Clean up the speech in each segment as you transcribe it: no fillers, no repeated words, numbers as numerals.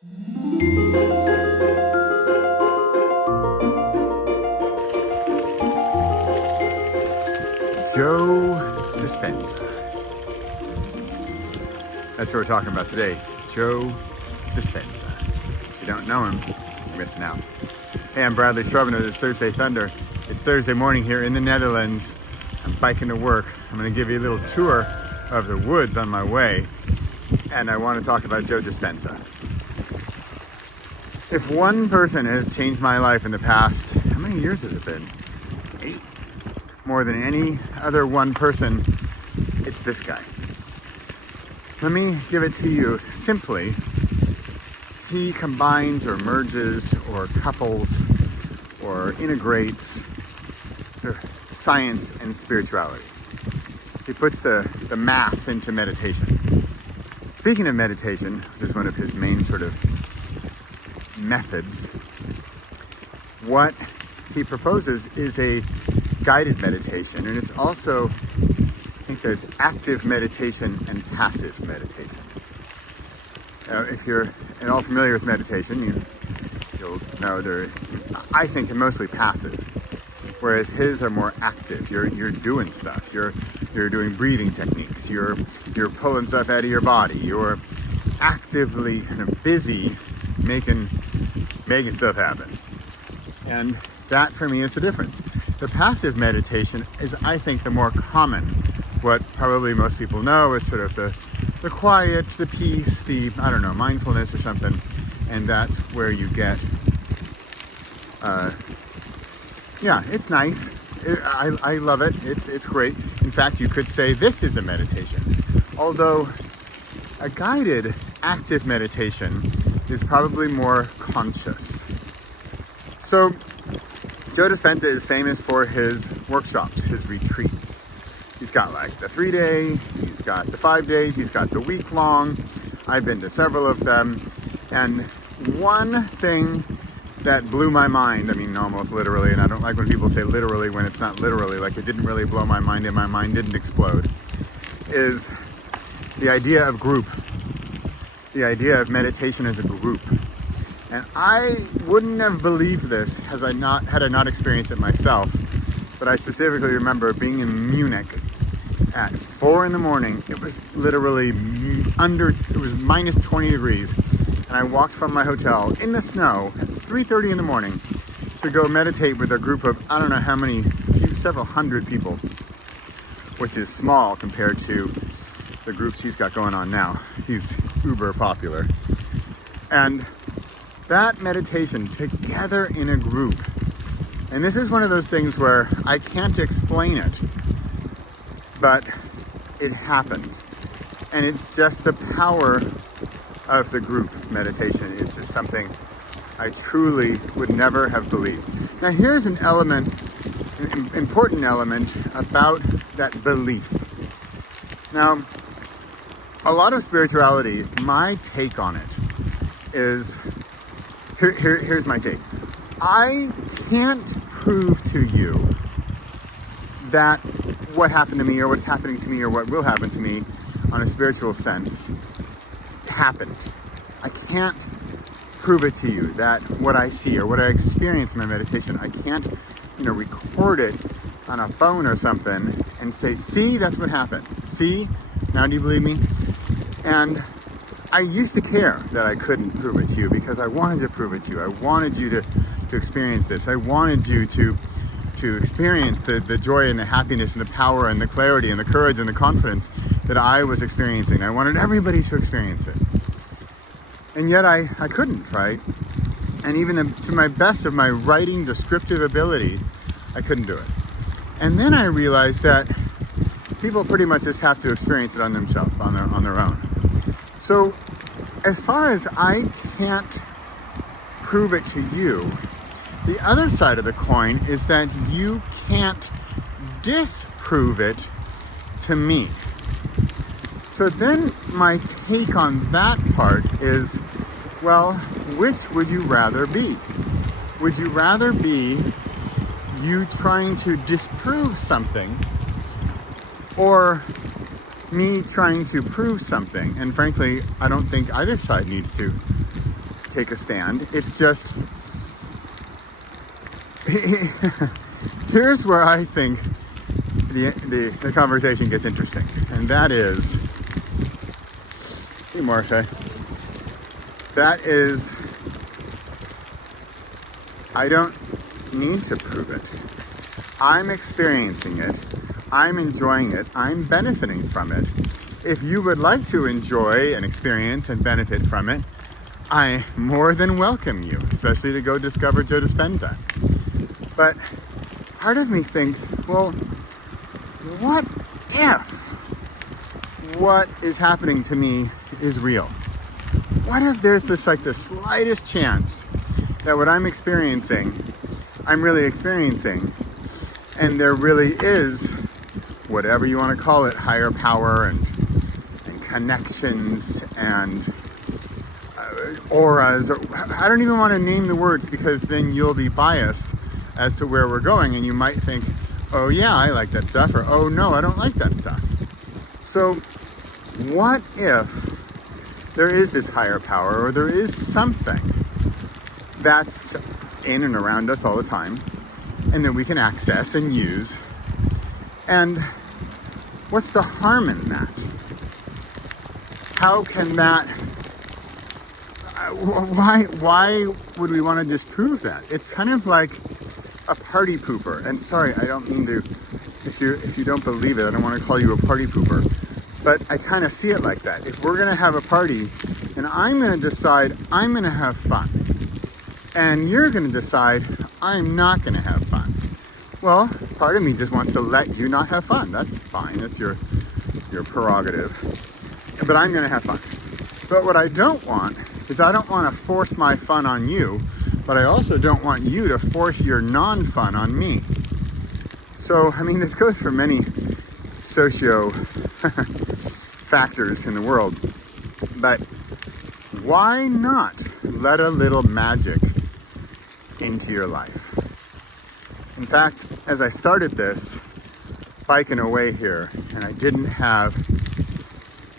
Joe Dispenza. That's what we're talking about today. Joe Dispenza. If you don't know him, you're missing out. Hey, I'm Bradley Shrubman of this Thursday Thunder. It's Thursday morning here in the Netherlands. I'm biking to work. I'm going to give you a little tour of the woods on my way. And I want to talk about Joe Dispenza. If one person has changed my life in the past, how many years has it been? 8. More than any other one person, it's this guy. Let me give it to you simply. He combines or merges or couples or integrates science and spirituality. He puts the math into meditation. Speaking of meditation, which is one of his main sort of methods, what he proposes is a guided meditation, and it's also, I think there's active meditation and passive meditation. If you're at all familiar with meditation, you'll know I think they're mostly passive, whereas his are more active. You're doing stuff. You're doing breathing techniques. You're pulling stuff out of your body. You're actively kind of busy making stuff happen. And that for me is the difference. The passive meditation is, I think, the more common. What probably most people know, it's sort of the quiet, the peace, mindfulness or something. And that's where you get, it's nice. I love it. It's great. In fact, you could say this is a meditation. Although a guided active meditation is probably more conscious. So Joe Dispenza is famous for his workshops, his retreats. He's got like the 3-day, he's got the 5 days, he's got the week-long. I've been to several of them. And one thing that blew my mind, almost literally, and I don't like when people say literally when it's not literally, like it didn't really blow my mind and my mind didn't explode, is the idea of group. The idea of meditation as a group. And I wouldn't have believed this had I not experienced it myself. But I specifically remember being in Munich at 4 in the morning. It was literally it was minus 20 degrees. And I walked from my hotel in the snow at 3:30 in the morning to go meditate with a group of, I don't know how many, several hundred people, which is small compared to the groups he's got going on now. He's uber popular. And that meditation together in a group, and this is one of those things where I can't explain it, but it happened. And it's just the power of the group meditation. It's just something I truly would never have believed. Now here's an important element about that belief. Now, a lot of spirituality, my take on it is, here's my take. I can't prove to you that what happened to me or what's happening to me or what will happen to me on a spiritual sense happened. I can't prove it to you that what I see or what I experience in my meditation, I can't, record it on a phone or something and say, see, that's what happened. See, now do you believe me? And I used to care that I couldn't prove it to you because I wanted to prove it to you. I wanted you to experience this. I wanted you to experience the joy and the happiness and the power and the clarity and the courage and the confidence that I was experiencing. I wanted everybody to experience it. And yet I couldn't, right? And even to my best of my writing descriptive ability, I couldn't do it. And then I realized that people pretty much just have to experience it on themselves, on their own. So as far as I can't prove it to you, the other side of the coin is that you can't disprove it to me. So then my take on that part is, well, which would you rather be? Would you rather be you trying to disprove something or me trying to prove something? And frankly, I don't think either side needs to take a stand. It's just, here's where I think the conversation gets interesting. And that is, hey Marcia, that is, I don't need to prove it. I'm experiencing it. I'm enjoying it. I'm benefiting from it. If you would like to enjoy and experience and benefit from it, I more than welcome you, especially to go discover Joe Dispenza. But part of me thinks, well, what if what is happening to me is real? What if there's this, like, the slightest chance that what I'm experiencing, I'm really experiencing, and there really is, whatever you want to call it, higher power and connections and auras, or I don't even want to name the words, because then you'll be biased as to where we're going, and you might think, oh yeah, I like that stuff, or oh no, I don't like that stuff. So what if there is this higher power, or there is something that's in and around us all the time, and that we can access and use, and what's the harm in that? How can that, why would we want to disprove that? It's kind of like a party pooper. And sorry, I don't mean to, if you don't believe it, I don't want to call you a party pooper, but I kind of see it like that. If we're going to have a party and I'm going to decide I'm going to have fun, and you're going to decide I'm not going to have fun, well, part of me just wants to let you not have fun. That's fine. That's your prerogative. But I'm going to have fun. But what I don't want is, I don't want to force my fun on you, but I also don't want you to force your non-fun on me. So, I mean, this goes for many socio factors in the world. But why not let a little magic into your life? In fact, as I started this, biking away here, and I didn't have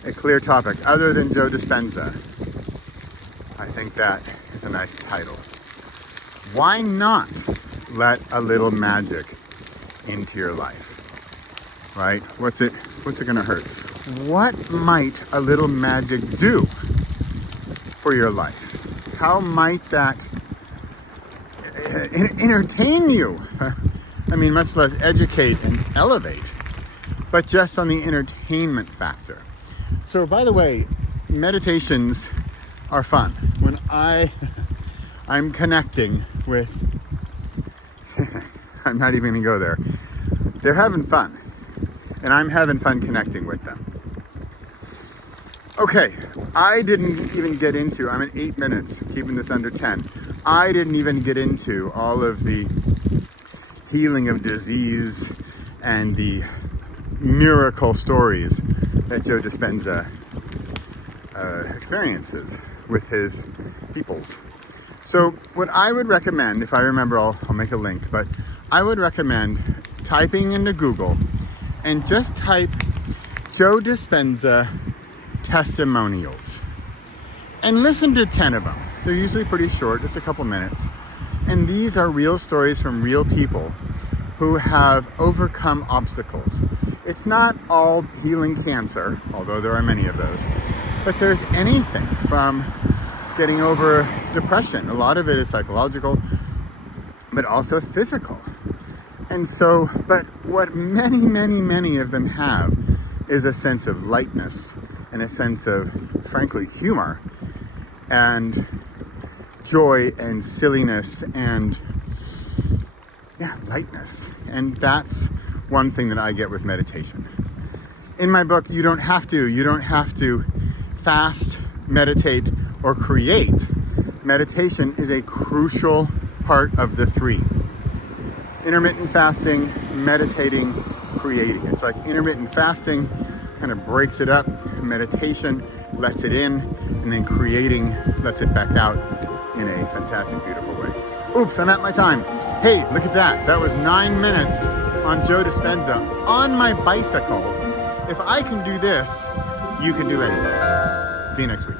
a clear topic other than Joe Dispenza, I think that is a nice title. Why not let a little magic into your life? Right? What's it gonna hurt? What might a little magic do for your life? How might that entertain you? I mean, much less educate and elevate, but just on the entertainment factor. So, by the way, meditations are fun. When I'm connecting with, I'm not even gonna go there. They're having fun, and I'm having fun connecting with them. Okay, I didn't even get into, I'm at 8 minutes, keeping this under 10. I didn't even get into all of the healing of disease and the miracle stories that Joe Dispenza experiences with his peoples. So what I would recommend, if I remember, I'll make a link, but I would recommend typing into Google and just type Joe Dispenza testimonials and listen to 10 of them. They're usually pretty short, just a couple minutes. And these are real stories from real people who have overcome obstacles. It's not all healing cancer, although there are many of those, but there's anything from getting over depression. A lot of it is psychological, but also physical. And so, but what many of them have is a sense of lightness and a sense of, frankly, humor and joy and silliness and lightness. And that's one thing that I get with meditation. In my book, you don't have to fast, meditate, or create. Meditation is a crucial part of the three. Intermittent fasting, meditating, creating. It's like intermittent fasting kind of breaks it up. Meditation lets it in, and then creating lets it back out in a fantastic, beautiful way. Oops, I'm at my time. Hey, look at that. That was 9 minutes on Joe Dispenza on my bicycle. If I can do this, you can do anything. See you next week.